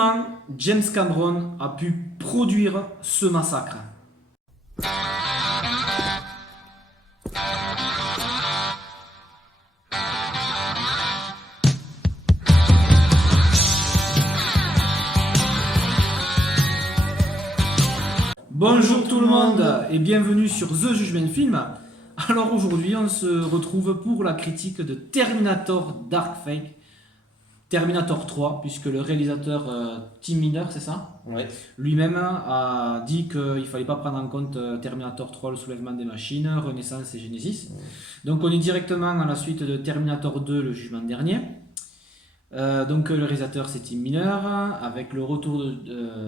Comment James Cameron a pu produire ce massacre? Bonjour tout le monde et bienvenue sur The Judgment Film. Alors aujourd'hui on se retrouve pour la critique de Terminator Dark Fate, Terminator 3, puisque le réalisateur Tim Miller, c'est ça? Ouais. Lui-même a dit qu'il ne fallait pas prendre en compte Terminator 3, le soulèvement des machines, Renaissance et Genesis. Donc on est directement à la suite de Terminator 2, le jugement dernier. Donc le réalisateur c'est Tim Miller, avec le retour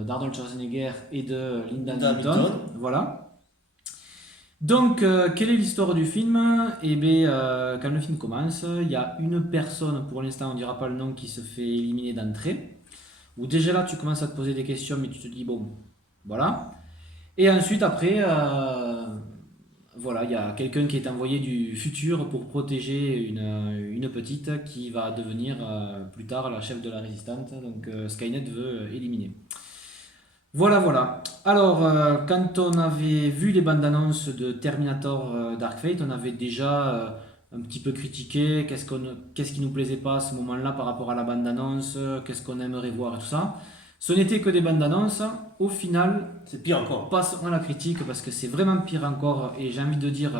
d'Arnold Schwarzenegger et de Linda Hamilton. Voilà. Donc quelle est l'histoire du film? Eh bien quand le film commence, il y a une personne, pour l'instant on ne dira pas le nom, qui se fait éliminer d'entrée. Où déjà là tu commences à te poser des questions mais tu te dis bon, voilà. Et ensuite après, voilà, il y a quelqu'un qui est envoyé du futur pour protéger une petite qui va devenir plus tard la chef de la résistance. Donc Skynet veut éliminer. Voilà. Alors, quand on avait vu les bandes annonces de Terminator Dark Fate, on avait déjà un petit peu critiqué qu'est-ce qui nous plaisait pas à ce moment-là par rapport à la bande annonce, qu'est-ce qu'on aimerait voir et tout ça. Ce n'était que des bandes annonces. Au final, c'est pire encore. Passons à la critique parce que c'est vraiment pire encore. Et j'ai envie de dire,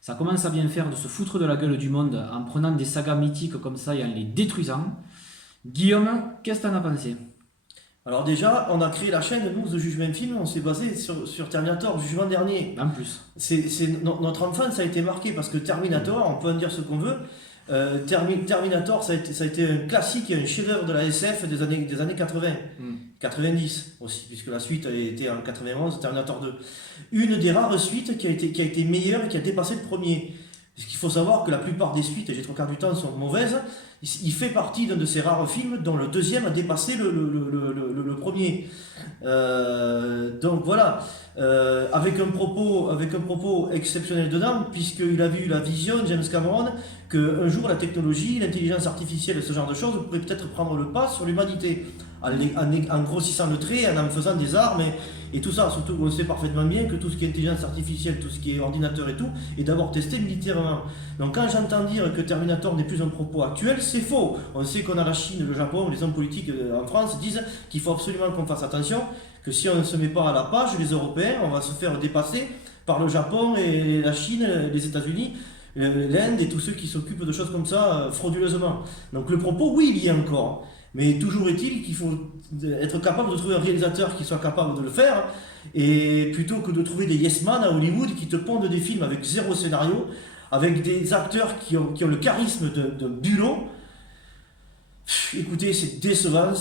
ça commence à bien faire de se foutre de la gueule du monde en prenant des sagas mythiques comme ça et en les détruisant. Guillaume, qu'est-ce que t'en as pensé? Alors déjà, on a créé la chaîne, nous, The Judgment Film, on s'est basé sur Terminator, le jugement dernier. En plus. Notre enfance a été marquée parce que Terminator, on peut en dire ce qu'on veut, Terminator, ça a été un classique, un chef-d'œuvre de la SF des années 80, 90 aussi, puisque la suite a été en 91, Terminator 2. Une des rares suites qui a été meilleure et qui a dépassé le premier. Parce qu'il faut savoir que la plupart des suites, et j'ai trois quarts du temps, sont mauvaises. Il fait partie d'un de ces rares films dont le deuxième a dépassé le premier. Donc voilà, avec un propos exceptionnel dedans, puisqu'il avait eu la vision, James Cameron, qu'un jour la technologie, l'intelligence artificielle, ce genre de choses, pourrait peut-être prendre le pas sur l'humanité, en grossissant le trait, en faisant des armes et tout ça. Surtout on sait parfaitement bien que tout ce qui est intelligence artificielle, tout ce qui est ordinateur et tout, est d'abord testé militairement. Donc quand j'entends dire que Terminator n'est plus un propos actuel, c'est faux. On sait qu'on a la Chine, le Japon, les hommes politiques en France disent qu'il faut absolument qu'on fasse attention, que si on ne se met pas à la page, les Européens, on va se faire dépasser par le Japon et la Chine, les États-Unis, l'Inde et tous ceux qui s'occupent de choses comme ça frauduleusement. Donc le propos, oui, il y est encore. Mais toujours est-il qu'il faut être capable de trouver un réalisateur qui soit capable de le faire, et plutôt que de trouver des yes man à Hollywood qui te pondent des films avec zéro scénario, avec des acteurs qui ont le charisme d'un bulot. Écoutez, c'est décevant.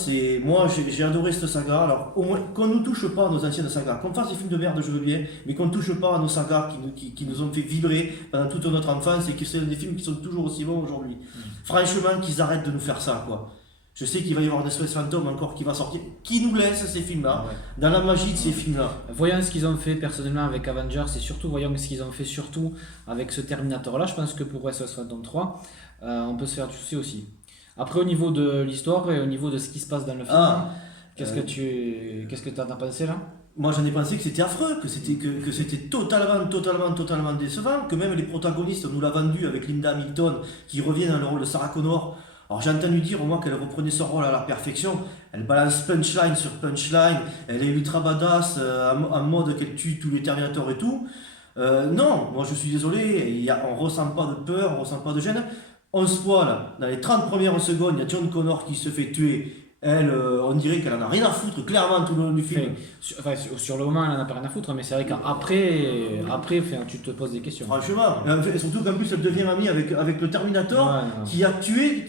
Moi j'ai adoré cette saga. Alors au moins qu'on ne nous touche pas à nos anciennes sagas, qu'on fasse des films de merde, je veux bien, mais qu'on ne touche pas à nos sagas qui nous ont fait vibrer pendant toute notre enfance et qui sont des films qui sont toujours aussi bons aujourd'hui. Franchement, qu'ils arrêtent de nous faire ça, quoi. Je sais qu'il va y avoir des SOS Fantôme encore qui va sortir, qui nous laisse ces films-là, dans la magie de ces films-là. Voyons ce qu'ils ont fait personnellement avec Avengers, et surtout voyons ce qu'ils ont fait surtout avec ce Terminator-là. Je pense que pour SOS Fantôme 3, on peut se faire du souci aussi. Après, au niveau de l'histoire et au niveau de ce qui se passe dans le film, qu'est-ce que tu en as pensé là? Moi j'en ai pensé que c'était affreux, que c'était totalement décevant, que même les protagonistes, on nous l'a vendu avec Linda Hamilton qui revient dans le rôle de Sarah Connor. Alors j'ai entendu dire au moins qu'elle reprenait son rôle à la perfection, elle balance punchline sur punchline, elle est ultra badass, en mode qu'elle tue tous les Terminators et tout. Non, moi je suis désolé, on ressent pas de peur, on ressent pas de gêne. On se voit là, dans les 30 premières secondes, il y a John Connor qui se fait tuer. Elle, on dirait qu'elle en a rien à foutre, clairement, tout le long du film. Sur le moment, elle en a pas rien à foutre, mais c'est vrai qu'après, tu te poses des questions. Franchement, surtout qu'en plus, elle devient amie avec le Terminator qui a tué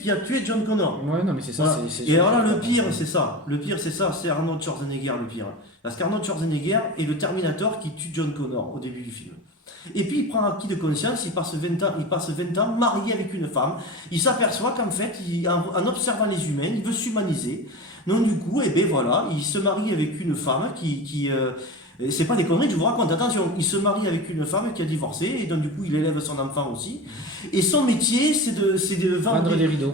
John Connor. Ouais, non, mais c'est ça. Voilà. Et alors là, le pire, c'est ça. Le pire, c'est ça, c'est Arnold Schwarzenegger, le pire. Parce qu'Arnold Schwarzenegger est le Terminator qui tue John Connor au début du film. Et puis il prend acquis de conscience, il passe 20 ans marié avec une femme. Il s'aperçoit qu'en fait, en observant les humains, il veut s'humaniser. Donc du coup, voilà, il se marie avec une femme c'est pas des conneries que je vous raconte, attention, il se marie avec une femme qui a divorcé, et donc du coup il élève son enfant aussi. Et son métier, c'est de vendre des rideaux,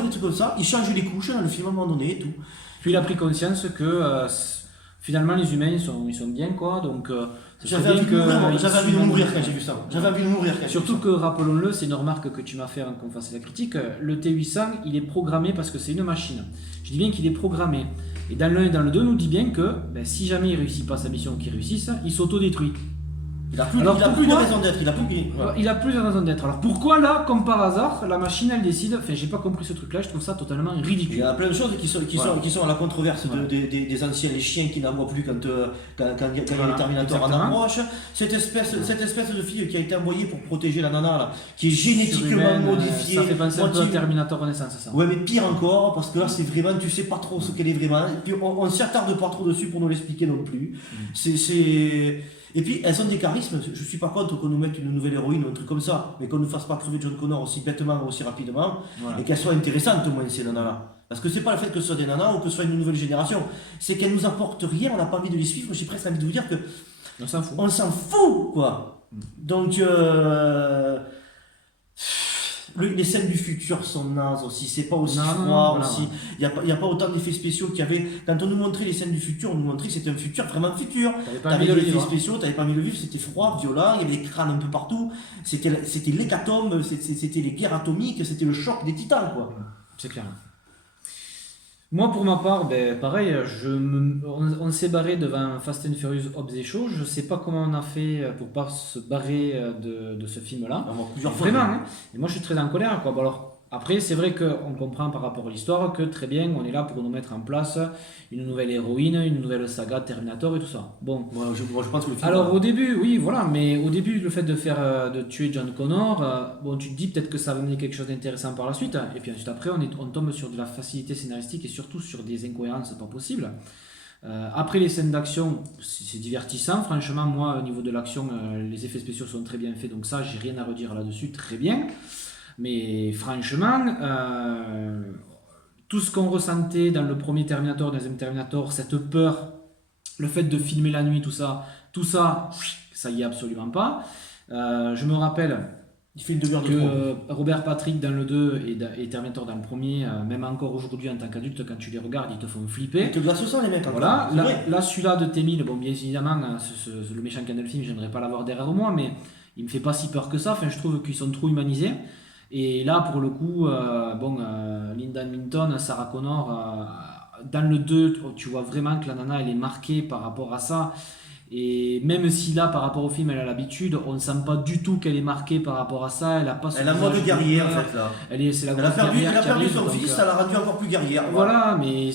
des trucs comme ça. Il change les couches dans le film à un moment donné et tout. Puis il a pris conscience que finalement les humains ils sont bien quoi, donc j'avais envie de mourir quand j'ai vu ça. J'avais envie de mourir quand j'ai vu ça. Surtout que, rappelons-le, c'est une remarque que tu m'as fait avant qu'on fasse la critique, le T800 il est programmé parce que c'est une machine. Je dis bien qu'il est programmé. Et dans le 1 et dans le 2, on nous dit bien que si jamais il ne réussit pas sa mission ou qu'il réussisse, il s'auto-détruit. Il a plus de raison d'être, il a plus de raison d'être. Alors pourquoi là, comme par hasard, la machine elle décide, enfin j'ai pas compris ce truc là, je trouve ça totalement ridicule. Il y a plein de choses qui sont à la controverse des anciens, les chiens qui n'envoient plus quand il y a les Terminators en approche. Cette espèce de fille qui a été envoyée pour protéger la nana là, qui est génétiquement modifiée. Ça fait penser un peu à Terminator Renaissance ça. Ouais mais pire encore, parce que là c'est vraiment, tu sais pas trop ce qu'elle est vraiment, et puis on s'y attarde pas trop dessus pour nous l'expliquer non plus. Et puis elles ont des charismes, je suis pas contre qu'on nous mette une nouvelle héroïne ou un truc comme ça, mais qu'on ne fasse pas crever John Connor aussi bêtement ou aussi rapidement, et qu'elles soient intéressantes au moins ces nanas-là. Parce que c'est pas le fait que ce soit des nanas ou que ce soit une nouvelle génération, c'est qu'elles nous apportent rien, on n'a pas envie de les suivre, j'ai presque envie de vous dire que on s'en fout quoi. Donc les scènes du futur sont nazes aussi, c'est pas aussi froid aussi. Il n'y a pas autant d'effets spéciaux qu'il y avait. Quand on nous montrait les scènes du futur, on nous montrait que c'était un futur vraiment futur. T'avais des effets spéciaux, t'avais pas mis le vivre, c'était froid, violent, il y avait des crânes un peu partout. C'était l'hécatombe, c'était les guerres atomiques, c'était le choc des titans quoi. C'est clair. Moi, pour ma part, pareil, on s'est barré devant Fast and Furious Hobbs et Shaw. Je sais pas comment on a fait pour pas se barrer de ce film-là. Vraiment, hein. Et moi, je suis très en colère, quoi. Bon, alors, après, c'est vrai qu'on comprend par rapport à l'histoire que très bien, on est là pour nous mettre en place une nouvelle héroïne, une nouvelle saga Terminator et tout ça. Bon. Moi, je pense que le film. Alors, au début, oui, voilà, mais au début, le fait de tuer John Connor, tu te dis peut-être que ça va amener quelque chose d'intéressant par la suite. Et puis ensuite, après, on tombe sur de la facilité scénaristique et surtout sur des incohérences pas possibles. Après les scènes d'action, c'est divertissant. Franchement, moi, au niveau de l'action, les effets spéciaux sont très bien faits, donc ça, j'ai rien à redire là-dessus, très bien. Mais franchement, tout ce qu'on ressentait dans le premier Terminator, deuxième Terminator, cette peur, le fait de filmer la nuit, tout ça y est absolument pas. Je me rappelle il fait une demi-heure que Robert Patrick dans le 2 et Terminator dans le premier, même encore aujourd'hui en tant qu'adulte, quand tu les regardes, ils te font flipper. Ils te glacent au sang les mecs. Voilà, là celui-là de T-1000, bon bien évidemment, le méchant qui a dans le film, j'aimerais pas l'avoir derrière moi, mais il me fait pas si peur que ça, enfin je trouve qu'ils sont trop humanisés. Et là, pour le coup, Linda Hamilton, Sarah Connor, dans le 2, tu vois vraiment que la nana, elle est marquée par rapport à ça. Et même si là, par rapport au film, elle a l'habitude, on ne sent pas du tout qu'elle est marquée par rapport à ça. Elle a pas. Elle a moins de guerrier en fait là. Elle a perdu son fils, ça l'a rendu encore plus guerrière. Voilà, mais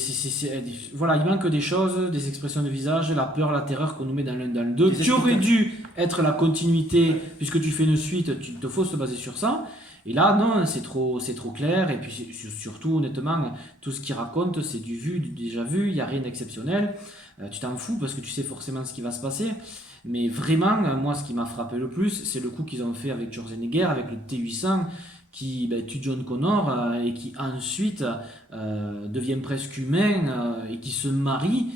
voilà, il manque des choses, des expressions de visage, la peur, la terreur qu'on nous met dans l'un dans le 2, qui aurait dû être la continuité, puisque tu fais une suite, il te faut se baser sur ça. Et là, non, c'est trop clair. Et puis surtout, honnêtement, tout ce qu'il raconte, c'est du vu, du déjà vu. Il n'y a rien d'exceptionnel. Tu t'en fous parce que tu sais forcément ce qui va se passer. Mais vraiment, moi, ce qui m'a frappé le plus, c'est le coup qu'ils ont fait avec Schwarzenegger, avec le T800, qui tue John Connor et qui ensuite devient presque humain et qui se marie.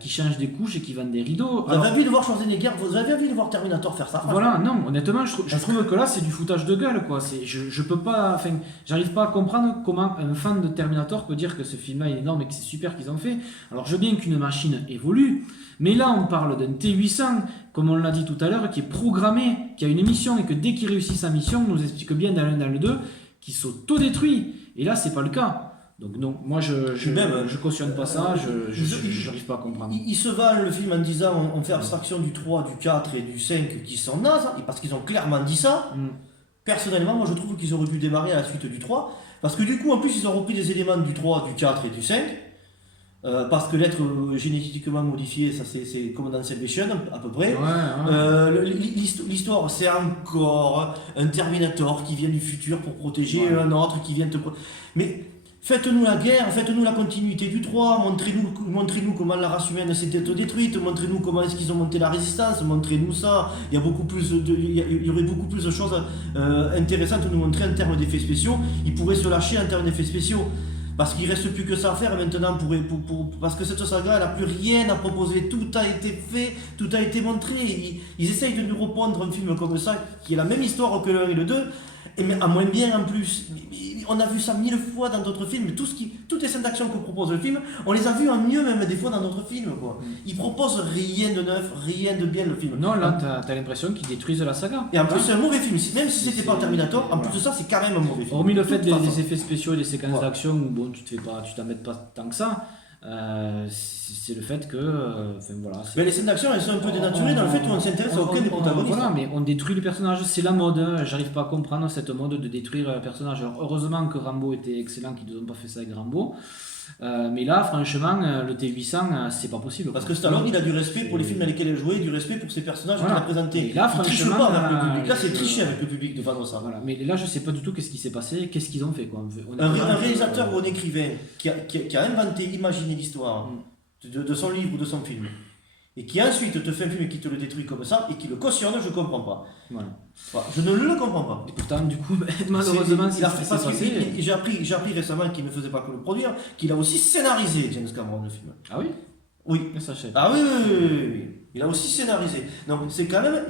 Qui change des couches et qui vendent des rideaux. Vous avez envie de voir Schwarzenegger, vous avez envie de voir Terminator faire ça? Voilà, non, honnêtement, je trouve que là c'est du foutage de gueule, quoi. Je peux pas, enfin, j'arrive pas à comprendre comment un fan de Terminator peut dire que ce film-là est énorme et que c'est super qu'ils ont fait. Alors je veux bien qu'une machine évolue, mais là on parle d'un T800, comme on l'a dit tout à l'heure, qui est programmé, qui a une mission et que dès qu'il réussit sa mission, on nous explique bien dans l'un dans le 2, qui s'auto-détruit. Et là c'est pas le cas. Donc non, moi je cautionne pas ça, je n'arrive pas à comprendre. Il se vend le film en disant on fait abstraction du 3, du 4 et du 5 qui sont nazes, parce qu'ils ont clairement dit ça. Personnellement, moi je trouve qu'ils auraient pu démarrer à la suite du 3, parce que du coup en plus ils ont repris des éléments du 3, du 4 et du 5, parce que l'être génétiquement modifié, ça c'est comme dans Salvation à peu près. L'histoire c'est encore un Terminator qui vient du futur pour protéger un autre qui vient te... Mais faites-nous la guerre, faites-nous la continuité du 3, montrez-nous comment la race humaine s'est détruite, montrez-nous comment est-ce qu'ils ont monté la résistance, montrez-nous ça. Il y aurait beaucoup plus de choses intéressantes à nous montrer en termes d'effets spéciaux. Ils pourraient se lâcher en termes d'effets spéciaux. Parce qu'il ne reste plus que ça à faire maintenant, parce que cette saga, elle n'a plus rien à proposer. Tout a été fait, tout a été montré. Ils essayent de nous reprendre un film comme ça, qui est la même histoire que le 1 et le 2, mais à moins bien en plus. on a vu ça 1000 fois dans d'autres films. Toutes les scènes d'action que propose le film, on les a vues en mieux même des fois dans d'autres films. Quoi. Il propose rien de neuf, rien de bien le film. Non, là, t'as l'impression qu'ils détruisent la saga. Et en plus, c'est un mauvais film. Même si c'était pas un Terminator, en plus de ça, c'est quand même un mauvais film. Hormis le fait des effets spéciaux et des séquences d'action où bon, tu t'embêtes pas tant que ça. C'est le fait que. Voilà, mais les scènes d'action, elles sont un peu dénaturées dans le fait où on s'intéresse à aucun des protagonistes. Voilà, mais on détruit le personnage, c'est la mode. J'arrive pas à comprendre cette mode de détruire le personnage. Alors, heureusement que Rambo était excellent, qu'ils n'ont pas fait ça avec Rambo. Mais là, franchement, le T800, c'est pas possible. Parce que Stallone, il a du respect pour les films dans lesquels il jouait, du respect pour ses personnages qu'il a présentés. Là, il triche pas avec le public. Là, c'est tricher avec le public de vendre ça. Voilà. Mais là, je sais pas du tout qu'est-ce qui s'est passé, qu'est-ce qu'ils ont fait. Quoi. Un réalisateur ou un écrivain qui a inventé, imaginé l'histoire de son livre ou de son film, et qui ensuite te fait un film et qui te le détruit comme ça, et qui le cautionne, je comprends pas. Voilà. Enfin, je ne le comprends pas. Et pourtant, du coup, malheureusement, j'ai appris récemment qu'il ne faisait pas que le produire, qu'il a aussi scénarisé James Cameron le film. Ah oui? Oui. Ça, je sais. Ah oui. Il a aussi scénarisé. Donc c'est quand même...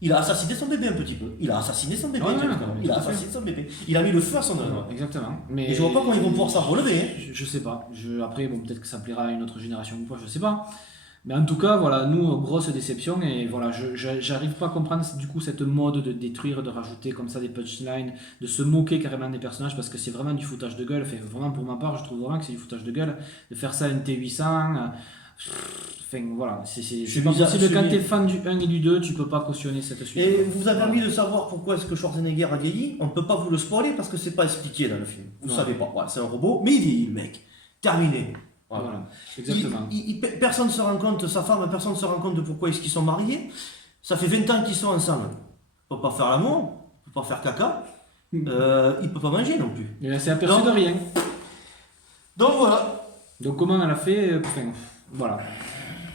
Il a assassiné son bébé un petit peu. Il a assassiné son bébé. Il a assassiné son bébé. Il a mis le feu à son œuvre. Exactement. Mais et je vois pas comment ils vont pouvoir s'en relever. Je sais pas. Après, bon, peut-être que ça plaira à une autre génération ou pas, je sais pas. Mais en tout cas, voilà, nous, grosse déception. Et voilà, j'arrive pas à comprendre du coup cette mode de détruire, de rajouter comme ça des punchlines, de se moquer carrément des personnages parce que c'est vraiment du foutage de gueule. Enfin, vraiment, pour ma part, je trouve vraiment que c'est du foutage de gueule. De faire ça à une T800. Enfin, voilà, c'est pas possible. Quand t'es fan du 1 et du 2, tu peux pas cautionner cette suite. Et vous avez envie de savoir pourquoi est-ce que Schwarzenegger a vieilli? On peut pas vous le spoiler parce que c'est pas expliqué dans le film. Vous savez pas. Voilà, c'est un robot, mais il vieillit, le mec. Terminé. Voilà, exactement. Personne ne se rend compte, sa femme, personne ne se rend compte de pourquoi est-ce qu'ils sont mariés. Ça fait 20 ans qu'ils sont ensemble. Il ne peut pas faire l'amour, il ne peut pas faire caca, il ne peut pas manger non plus. Il s'est aperçu de rien. Donc voilà. Donc comment elle a fait voilà.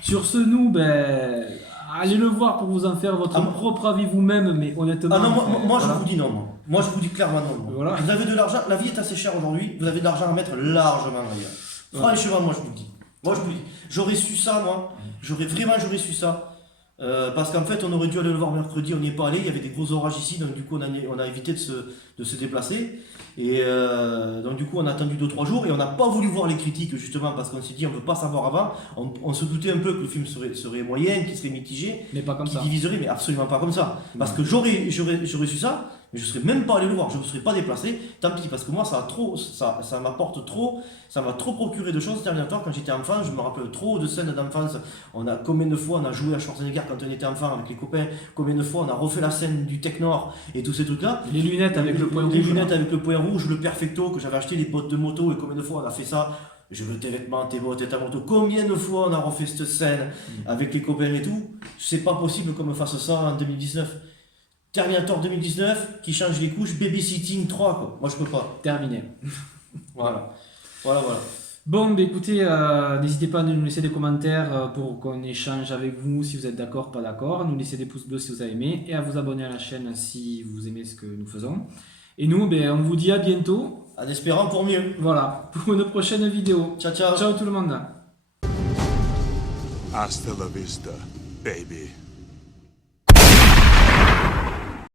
Sur ce, nous, allez le voir pour vous en faire votre propre avis vous-même, mais honnêtement... Ah non, moi je vous dis non. Moi je vous dis clairement non. Voilà. Vous avez de l'argent, la vie est assez chère aujourd'hui, vous avez de l'argent à mettre largement ailleurs. Franchement, moi je vous le dis. J'aurais su ça, moi. J'aurais su ça. Parce qu'en fait, on aurait dû aller le voir mercredi, on n'y est pas allé. Il y avait des gros orages ici, donc du coup, on a évité de se déplacer. Et donc du coup, on a attendu 2-3 jours et on n'a pas voulu voir les critiques, justement, parce qu'on s'est dit, on ne veut pas savoir avant. On se doutait un peu que le film serait moyen, qu'il serait mitigé, mais pas comme ça. Qu'il diviserait, mais absolument pas comme ça. Parce que j'aurais su ça. Mais je ne serais même pas allé le voir, je ne me serais pas déplacé, tant pis, parce que moi ça m'apporte trop, ça m'a trop procuré de choses. Terminator, quand j'étais enfant, je me rappelle trop de scènes d'enfance. Combien de fois on a joué à Schwarzenegger quand on était enfant avec les copains, combien de fois on a refait la scène du Tech Nord et tous ces trucs-là. Les lunettes avec le point rouge. Les lunettes avec le point rouge, le perfecto que j'avais acheté, les bottes de moto, et combien de fois on a fait ça. Je veux tes vêtements, tes bottes et ta moto. Combien de fois on a refait cette scène avec les copains et tout. C'est pas possible qu'on me fasse ça en 2019. Terminator 2019 qui change les couches, Babysitting 3 quoi. Moi je peux pas. Terminé. Voilà. Bon, écoutez, n'hésitez pas à nous laisser des commentaires pour qu'on échange avec vous si vous êtes d'accord, pas d'accord. Nous laisser des pouces bleus si vous avez aimé et à vous abonner à la chaîne si vous aimez ce que nous faisons. Et nous, on vous dit à bientôt. En espérant pour mieux. Voilà, pour une prochaine vidéo. Ciao, ciao. Ciao tout le monde. Hasta la vista, baby.